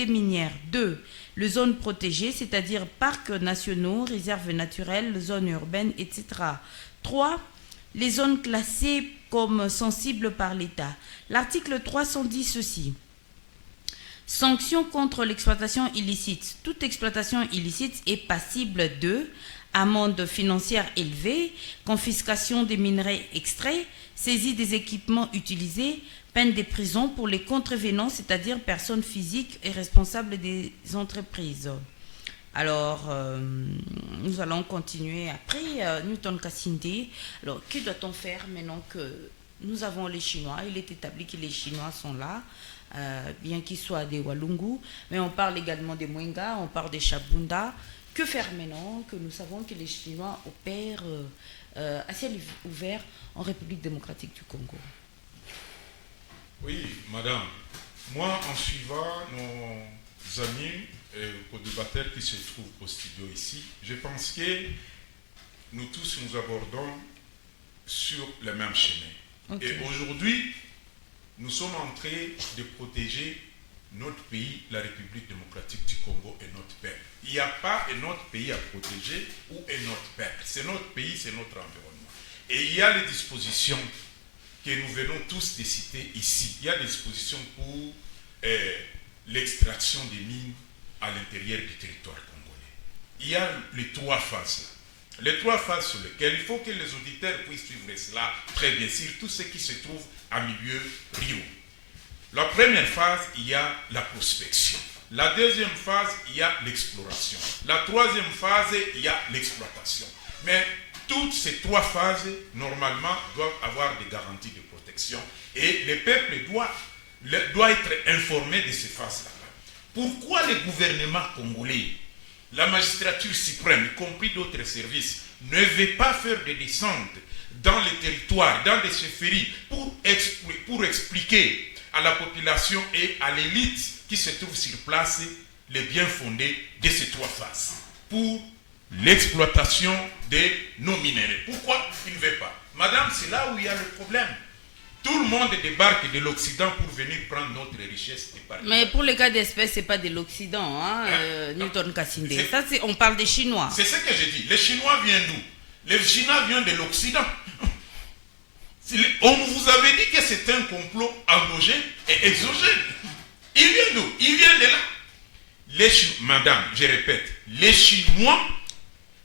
activités minières. 2. Les zones protégées, c'est-à-dire parcs nationaux, réserves naturelles, zones urbaines, etc. 3. Les zones classées comme sensibles par l'État. L'article 310 ceci. Sanctions contre l'exploitation illicite. Toute exploitation illicite est passible de amende financière élevée, confiscation des minerais extraits, saisie des équipements utilisés, peine de prison pour les contrevenants, c'est-à-dire personnes physiques et responsables des entreprises. Alors, nous allons continuer après. Newton Kassinde. Alors, que doit-on faire maintenant que nous avons les Chinois? Il est établi que les Chinois sont là, bien qu'ils soient des Walungu, mais on parle également des Mwenga, on parle des Chabunda. Que faire maintenant que nous savons que les Chinois opèrent à ciel ouvert en République démocratique du Congo? Oui, madame. Moi, en suivant nos amis co-débatteurs qui se trouvent au studio ici, je pense que nous tous nous abordons sur le même chemin. Okay. Et aujourd'hui, nous sommes en train de protéger notre pays, la République démocratique du Congo et notre peuple. Il n'y a pas un autre pays à protéger ou un autre peuple. C'est notre pays, c'est notre environnement. Et il y a les dispositions que nous venons tous de citer ici. Il y a des dispositions pour l'extraction des mines à l'intérieur du territoire congolais. Il y a les 3 phases là. Les 3 phases sur lesquelles il faut que les auditeurs puissent suivre cela très bien, surtout ceux qui se trouvent à milieu ruraux. La première phase, il y a la prospection. La deuxième phase, il y a l'exploration. La troisième phase, il y a l'exploitation. Mais toutes ces 3 phases, normalement, doivent avoir des garanties de protection. Et le peuple doit être informé de ces phases-là. Pourquoi le gouvernement congolais, la magistrature suprême, y compris d'autres services, ne veut pas faire des descentes dans les territoires, dans des chefferies, pour expliquer à la population et à l'élite qui se trouve sur place les biens fondés de ces 3 phases pour l'exploitation de nos minéraux? Pourquoi il ne veut pas? Madame, c'est là où il y a le problème. Tout le monde débarque de l'Occident pour venir prendre notre richesse. Mais pour les cas d'espèce, ce n'est pas de l'Occident, Newton Kassinde. Ça, on parle des Chinois. C'est ce que j'ai dit. Les Chinois viennent d'où? Les Chinois viennent de l'Occident. On vous avait dit que c'est un complot endogène et exogène. Il vient d'où? Il vient de là. Madame, je répète, les Chinois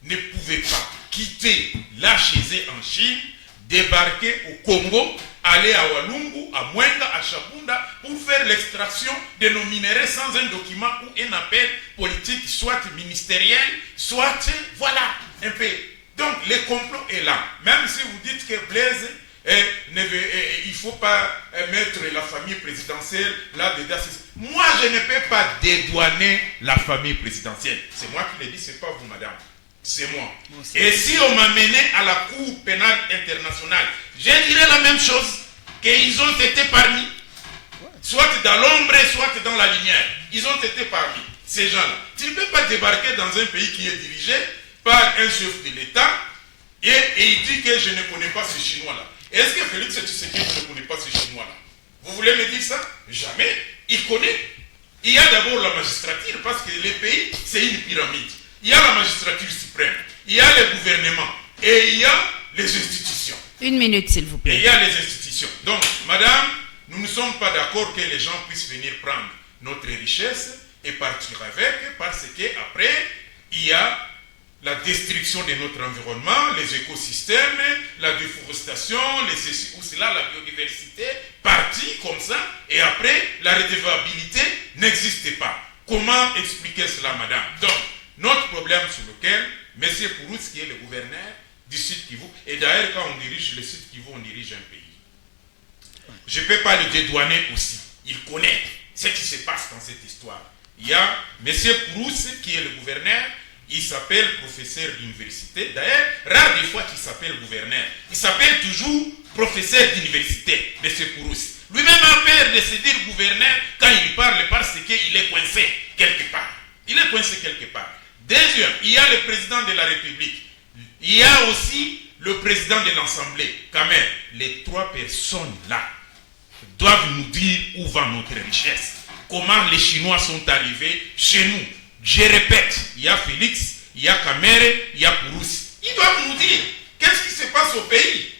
ne pouvaient pas quitter la chez en Chine, débarquer au Congo, aller à Walungu, à Mwenga, à Chabunda, pour faire l'extraction de nos minéraux sans un document ou un appel politique, soit ministériel, soit, voilà, un peu. Donc, le complot est là. Même si vous dites que Blaise, il ne faut pas mettre la famille présidentielle là-dedans. Moi, je ne peux pas dédouaner la famille présidentielle. C'est moi qui l'ai dit, ce n'est pas vous, madame. C'est moi. Et si on m'a mené à la Cour pénale internationale, je dirais la même chose, qu'ils ont été parmi, soit dans l'ombre, soit dans la lumière. Ils ont été parmi, ces gens-là. Tu ne peux pas débarquer dans un pays qui est dirigé par un chef de l'État et il dit que je ne connais pas ces Chinois-là. Est-ce que Félix Tshisekedi ne connaît pas ces Chinois-là? Vous voulez me dire ça? Jamais. Il connaît. Il y a d'abord la magistrature, parce que les pays, c'est une pyramide. Il y a la magistrature suprême, il y a le gouvernement, et il y a les institutions. 1 minute, s'il vous plaît. Et il y a les institutions. Donc, madame, nous ne sommes pas d'accord que les gens puissent venir prendre notre richesse et partir avec, parce qu'après, il y a la destruction de notre environnement, les écosystèmes, la déforestation, les ceci ou cela, la biodiversité, partie comme ça, et après, la redevabilité n'existe pas. Comment expliquer cela, madame? Donc, notre problème sur lequel M. Pourouts, qui est le gouverneur du Sud Kivu, et d'ailleurs, quand on dirige le Sud Kivu, on dirige un pays. Je ne peux pas le dédouaner aussi. Il connaît ce qui se passe dans cette histoire. Il y a M. Pourouts, qui est le gouverneur. Il s'appelle professeur d'université. D'ailleurs, rare des fois qu'il s'appelle gouverneur. Il s'appelle toujours professeur d'université, M. Pourouts. Lui-même a peur de se dire gouverneur quand il parle parce qu'il est coincé quelque part. Il est coincé quelque part. Deuxième, il y a le président de la République. Il y a aussi le président de l'Assemblée. Quand même, les 3 personnes-là doivent nous dire où va notre richesse. comment les Chinois sont arrivés chez nous. Je répète, il y a Félix, il y a Kamere, il y a Pouroussi. Ils doivent nous dire qu'est-ce qui se passe au pays.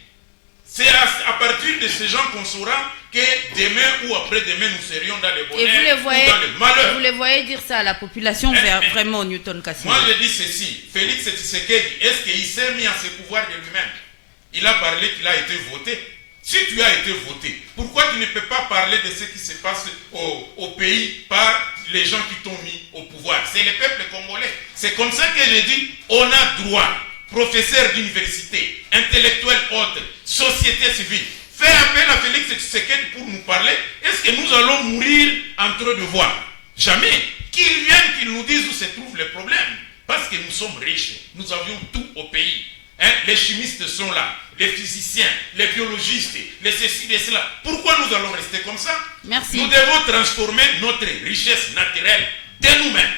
C'est à partir de ces gens qu'on saura que demain ou après-demain, nous serions dans les bonheurs ou dans les malheurs. Vous les voyez dire ça à la population vraiment, Newton Kassim? Moi, je dis ceci. Félix Tshisekedi, est-ce qu'il s'est mis à ses pouvoirs de lui-même? Il a parlé qu'il a été voté. Si tu as été voté, pourquoi tu ne peux pas parler de ce qui se passe au pays par les gens qui t'ont mis au pouvoir? C'est le peuple congolais. C'est comme ça que je dis, on a droit, professeur d'université, intellectuel autre, société civile, fait appel à Félix Tshisekedi pour nous parler. Est-ce que nous allons mourir entre devoirs? Jamais. Qu'ils viennent, qu'ils nous disent où se trouve le problème. Parce que nous sommes riches. Nous avions tout au pays. Les chimistes sont là, les physiciens, les biologistes, les ceci, les cela. Pourquoi nous allons rester comme ça? Merci. Nous devons transformer notre richesse naturelle de nous-mêmes.